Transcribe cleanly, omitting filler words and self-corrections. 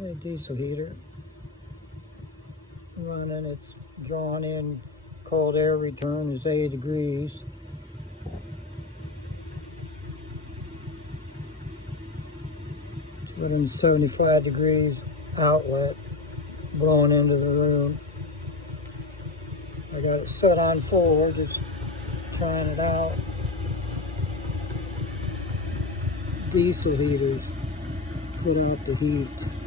A diesel heater running. It's drawing in cold air. Return is 80 degrees. It's within 75 degrees outlet blowing into the room. I got it set on 4, just trying it out. Diesel heaters put out the heat.